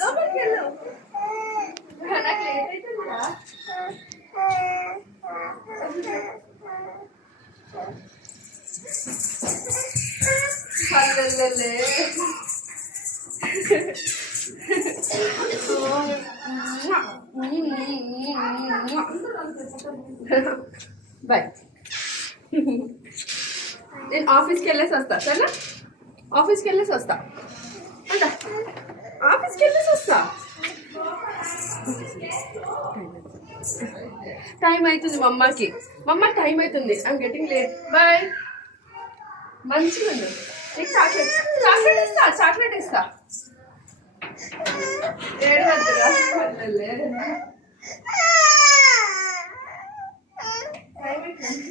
లోపలికి వెళ్ళు. నాకు లేట్ అవుతుందిరా. అల్లెల్లే బాయ్. నేను ఆఫీస్కి వెళ్ళేసి వస్తా సరేనా? ఆఫీస్కి వెళ్ళేసి వస్తా అంట. ఆఫీస్కి వెళ్ళేసి వస్తా. టైం అవుతుంది మమ్మకి. మమ్మ టైం అవుతుంది. I'm getting late. బాయ్. మంచిగా ఉంది. నీకు చాక్లెట్ చాక్లెట్ ఇస్తా. చాక్లెట్ ఇస్తా. ఏడు వద్దురా. టైం అవుతుంది.